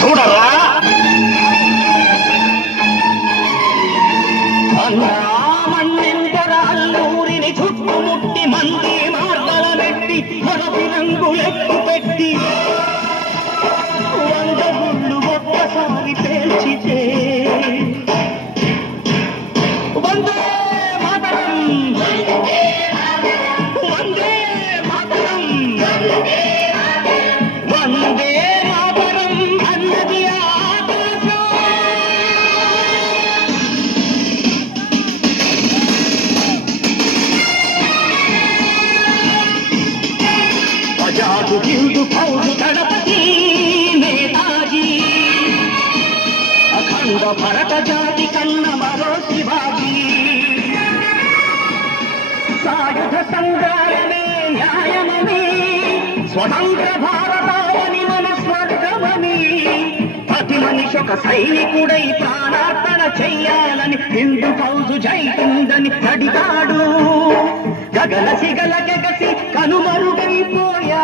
చూడరా అల్లూరిని చుట్టుముట్టి మంది మార్గల పెట్టి మొదటి రంగులెక్కు పెట్టి 100 గుళ్ళు ఒక్కసారి పేల్చితే వందే మాతరం వందే మాతరం వందే మాతరం అన్నది ఆకాశం. ఆజాదు హిందూ ఫౌజు గణపతి నేతాజీ అఖండ భరత జాతి కన్న మరో శివాజీ సాయుధ సంగ్రామమే న్యాయమని స్వతంత్ర భారతావని మన స్వర్గమని ప్రతి మనిషి ఒక సైనికుడై ప్రాణార్పణ చెయ్యాలని హిందూ ఫౌజు జైతుందని అడిగాడు. గగన సిగల గగసి కనుమరుగైపోయా